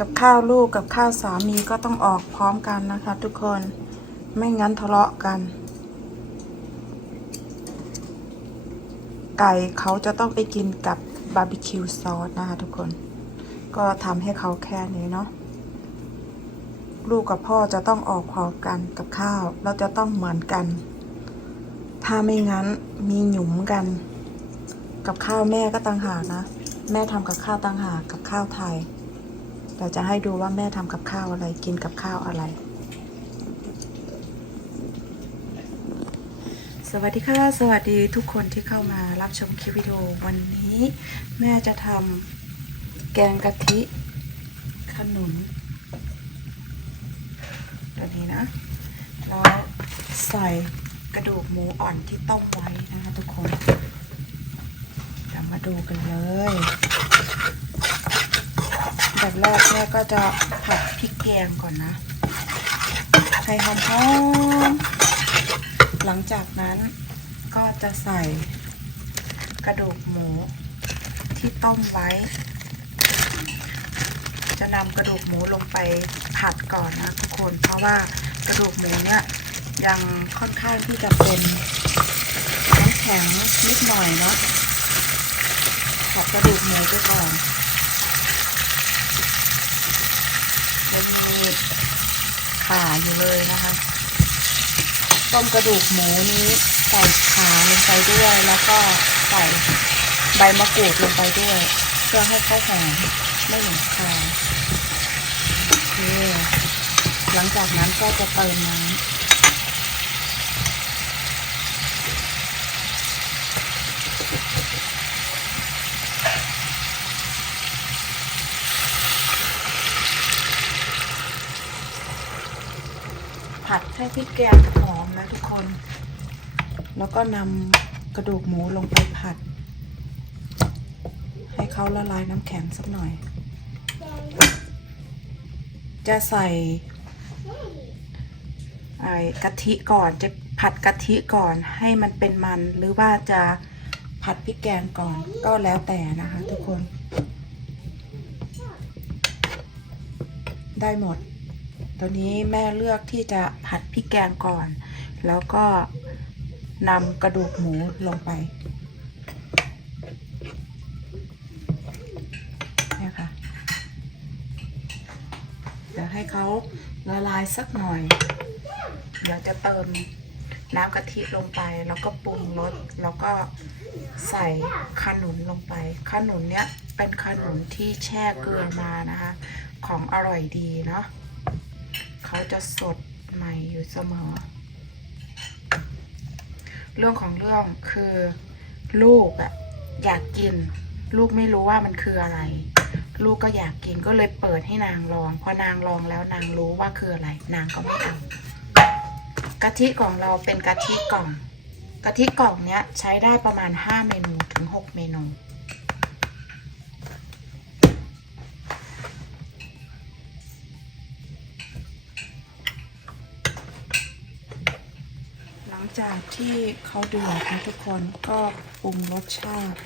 กับข้าวลูกกับข้าวสามีก็ต้องออกพร้อมกันนะคะ ทุกคนไม่งั้นทะเลาะกัน ไก่เขาจะต้องไปกินกับบาร์บีคิวซอสนะคะทุกคน ก็ทำให้เขาแค่นี้เนาะลูกกับพ่อจะต้องออกพร้อมกันกับข้าวเราจะต้องเหมือนกัน ถ้าไม่งั้นมีหยุมกัน กับข้าวแม่ก็ต่างหากนะ แม่ทำกับข้าวต่างหากกับข้าวไทย เดี๋ยวจะให้ดูว่าแม่ทำกับข้าวอะไรกินกับข้าวอะไร สวัสดีค่ะ สวัสดีทุกคนที่เข้ามารับชมคลิปวิดีโอวันนี้ แม่จะทำแกงกะทิขนุนตัวนี้นะ แล้วใส่กระดูกหมูอ่อนที่ต้มไว้นะคะทุกคนเดี๋ยวมาดูกันเลย แบบแรกแม่ก็จะผัดพริกแกงก่อนนะให้หอมๆหลังจากนั้นก็จะใส่กระดูกหมูที่ต้มไว้ จะนำกระดูกหมูลงไปผัดก่อนนะทุกคน เพราะว่ากระดูกหมูเนี่ยยังค่อนข้างที่จะเป็นน้ำแข็งนิดหน่อยเนาะผัดกระดูกหมูไปก่อน ยังมีขาอยู่เลยนะคะ ต้มกระดูกหมูนี้ใส่ขาลงไปด้วยแล้วก็ใส่ใบมะกรูดลงไปด้วย เพื่อให้เขาหอมไม่เหม็นคาวโอเคหลังจากนั้นก็จะเติมน้ำ ผัด ให้พริกแกงหอมนะทุกคน แล้วก็นำกระดูกหมูลงไปผัด ให้เขาละลายน้ำแข็งสักหน่อย จะใส่ไอ้กะทิก่อนจะผัดกะทิก่อนให้มันเป็นมันหรือว่าจะผัดพริกแกงก่อนก็แล้วแต่นะคะทุกคน ได้หมด ตัวนี้แม่เลือกที่จะผัดพริกแกงก่อน แล้วก็นำกระดูกหมูลงไปเนี่ยค่ะเดี๋ยวให้เขาละลายสักหน่อย เดี๋ยวจะเติมน้ำกะทิลงไป แล้วก็ปรุงรสแล้วก็ใส่ขนุนลงไป ขนุนเนี้ยเป็นขนุนที่แช่เกลือมานะคะ ของอร่อยดีเนาะ เขาจะสดใหม่อยู่เสมอ เรื่องของเรื่องคือลูกอะอยากกิน ลูกไม่รู้ว่ามันคืออะไร ลูกก็อยากกินก็เลยเปิดให้นางลอง พอนางลองแล้วนางรู้ว่าคืออะไร นางก็ไม่เอากะทิของเราเป็นกะทิกล่องกะทิกล่องเนี้ยใช้ได้ประมาณ 5 เมนูถึง 6 เมนู จากที่เขาเดือดนะทุกคนก็ปรุงรสชาติ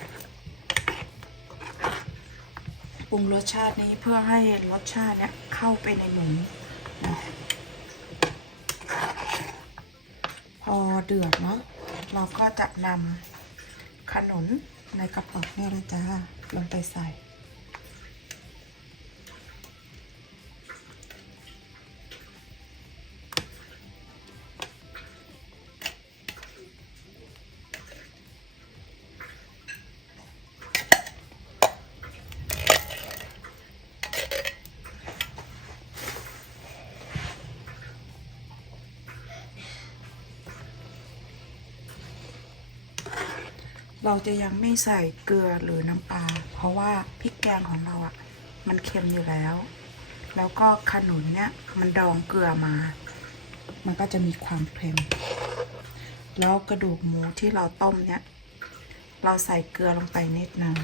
ปรุงรสชาตินี้เพื่อให้รสชาติเนี้ยเข้าไปในหมูนะพอเดือดเนาะเราก็จะนำขนุนในกระป๋องเนี่ยนะจ๊ะลงไปใส่ เราจะยังไม่ใส่เกลือหรือน้ำปลา เพราะว่าพริกแกงของเราอะ่ะ มันเค็มอยู่แล้ว แล้วก็ขนุนเนี่ยมันดองเกลือมา มันก็จะมีความเค็ม แล้วกระดูกหมูที่เราต้มเนี่ย เราใส่เกลือลงไปนิดนึง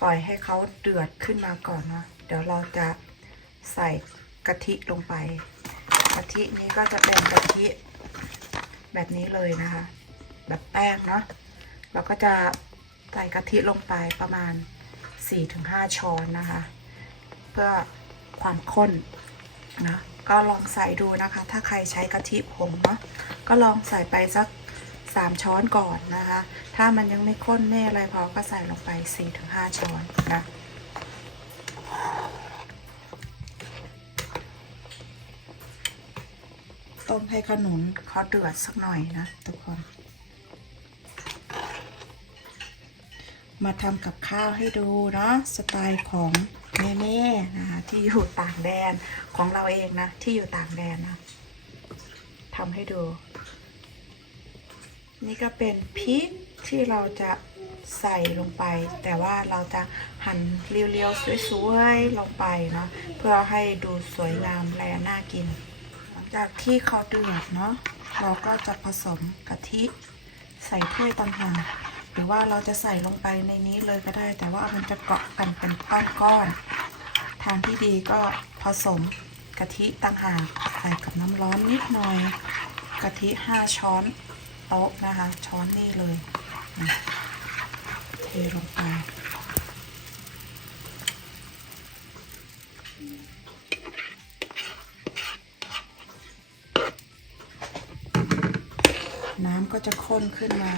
ปล่อยให้เขาเดือดขึ้นมาก่อนนะ เดี๋ยวเราจะใส่ กะทิลงไป กะทินี้ก็จะเป็นกะทิแบบนี้เลยนะคะ แบบแป้งเนาะเราก็จะใส่กะทิลงไปประมาณ 4-5 ช้อนนะคะ เพื่อความข้นนะก็ลองใส่ดูนะคะ ถ้าใครใช้กะทิผงเนาะก็ลองใส่ไปสัก 3 ช้อนก่อนนะคะ ถ้ามันยังไม่ข้นไม่อะไรพอก็ใส่ลงไป 4-5 ช้อนนะ ต้มให้ขนุนเขาเดือดสักหน่อยนะทุกคน มาทำกับข้าวให้ดูเนาะสไตล์ของแม่ๆนะคะที่อยู่ต่างแดนของเราเองนะ ที่อยู่ต่างแดนนะทำให้ดู นี่ก็เป็นพริกที่เราจะใส่ลงไป แต่ว่าเราจะหั่นเรียวๆสวยๆลงไปเนาะเพื่อให้ดูสวยงามและน่ากิน จากที่เขาเดือดเนาะเราก็จะผสมกะทิใส่ถ้วยต่างหากหรือว่าเราจะใส่ลงไปในนี้เลยก็ได้ แต่ว่ามันจะเกาะกันเป็นก้อนๆทางที่ดีก็ผสมกะทิต่างหากใส่กับน้ำร้อนนิดหน่อยกะทิ 5 ช้อนโต๊ะนะคะ ช้อนนี่เลยเทลงไป น้ำ ก็จะข้นขึ้นมา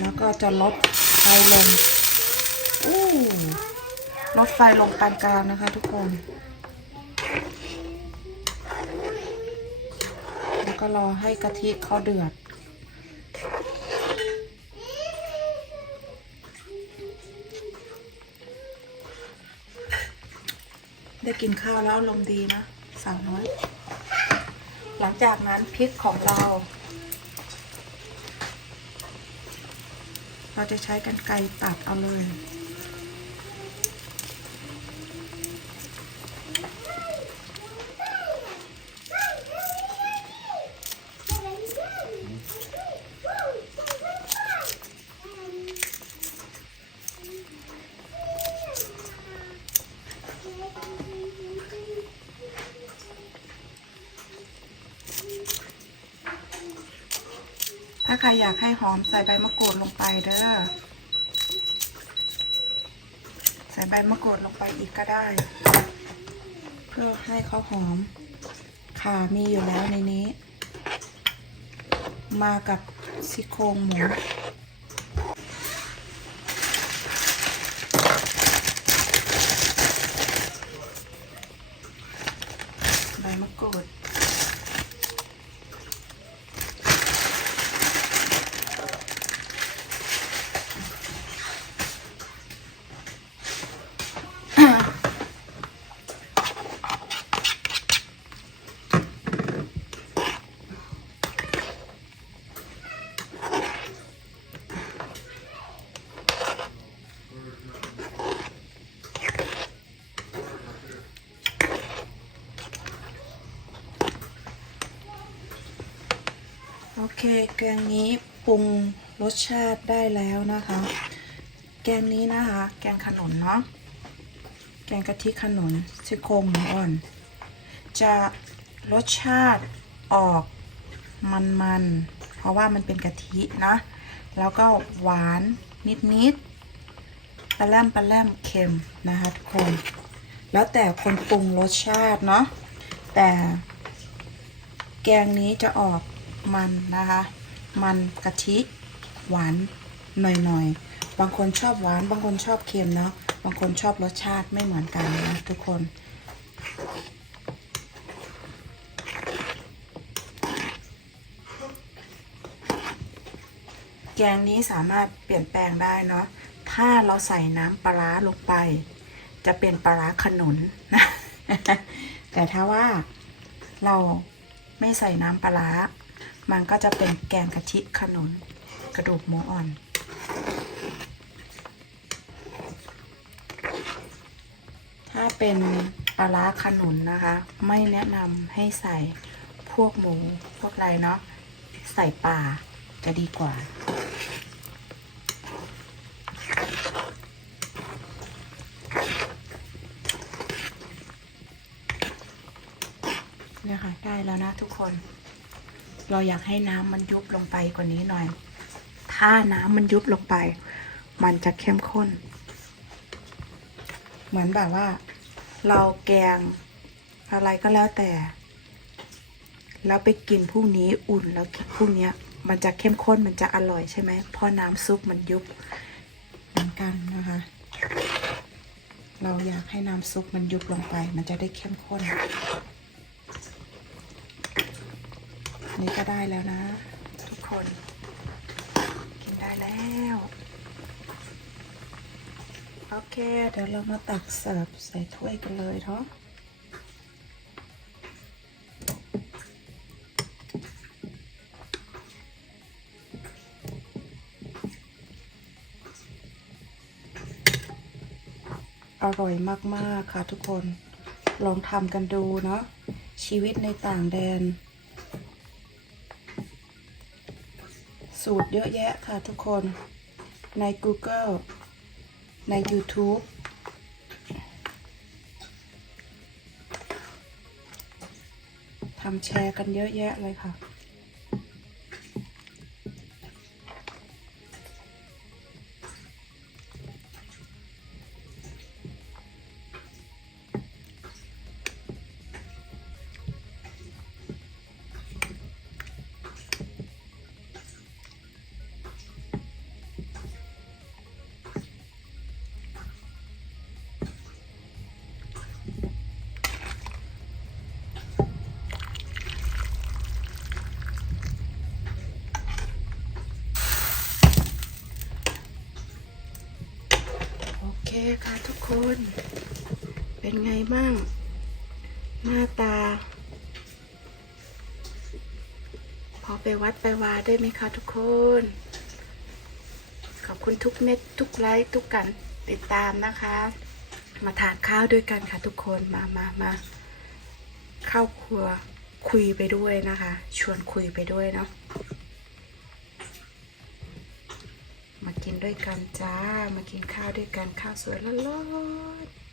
แล้วก็จะลดไฟลงอู้ลดไฟลงปานกลางนะคะทุกคน แล้วก็รอให้กะทิเขาเดือด ได้กินข้าวแล้วอารมดีนะสาวน้อย หลังจากนั้นพริกของเรา เราจะใช้กันไกรตัดเอาเลย ใครอยากให้หอมใส่ใบมะกรูดลงไปเด้อ ใส่ใบมะกรูดลงไปอีกก็ได้ เพื่อให้เขาหอมข่ามีอยู่แล้วในนี้ มากับซี่โครงหมู แกงนี้ปรุงรสชาติได้แล้วนะคะ แกงนี้นะคะ แกงขนุนเนาะแกงกะทิขนุนซี่โครงหมูอ่อน จะรสชาติออกมันๆ เพราะว่ามันเป็นกะทินะ แล้วก็หวานนิดๆปลาแรมปลาแรมเค็มนะคะทุกคน แล้วแต่คนปรุงรสชาติเนาะแต่แกงนี้จะออกมันนะคะ มันกะทิหวานหน่อยๆ บางคนชอบหวาน บางคนชอบเค็มเนาะ บางคนชอบรสชาติไม่เหมือนกันนะทุกคน แกงนี้สามารถเปลี่ยนแปลงได้เนาะ ถ้าเราใส่น้ำปลาลงไป จะเป็นปลาขนุนนะ แต่ถ้าว่าเราไม่ใส่น้ำปลา มันก็จะเป็นแกงกะทิขนุนกระดูกหมูอ่อน ถ้าเป็นปลาร้าขนุนนะคะ ไม่แนะนำให้ใส่พวกหมูพวกอะไรเนาะใส่ป่าจะดีกว่าเนี่ยค่ะ ได้แล้วนะทุกคน เราอยากให้น้ำมันยุบลงไปกว่านี้หน่อย ถ้าน้ำมันยุบลงไป มันจะเข้มข้น เหมือนแบบว่า เราแกงอะไรก็แล้วแต่ แล้วไปกินพรุ่งนี้อุ่นแล้วกินพรุ่งนี้มันจะเข้มข้นมันจะอร่อยใช่ไหมเพราะน้ำซุปมันยุบเหมือนกันนะคะ เราอยากให้น้ำซุปมันยุบลงไป มันจะได้เข้มข้น นี่ก็ได้แล้วนะ ทุกคน กินได้แล้ว โอเค เดี๋ยวเรามาตักเสิร์ฟใส่ถ้วยกันเลยเนาะอร่อยมาก ๆ ค่ะทุกคน ลองทำกันดูเนาะชีวิตในต่างแดน สูตรเยอะแยะค่ะทุกคนใน Google ใน YouTube ทำแชร์กันเยอะแยะเลยค่ะ คค่ะทุกคน เป็นไงบ้าง หน้าตา พอไปวัดไปวาได้ไหมคะทุกคน ขอบคุณทุกเม็ดทุกไลค์ทุกการติดตามนะคะ มาทานข้าวด้วยกันค่ะทุกคนมามามาเข้าครัวคุยไปด้วยนะคะ ชวนคุยไปด้วยเนาะ ด้วยกันจ้า มากินข้าวด้วยกันข้าวสวยร้อนๆ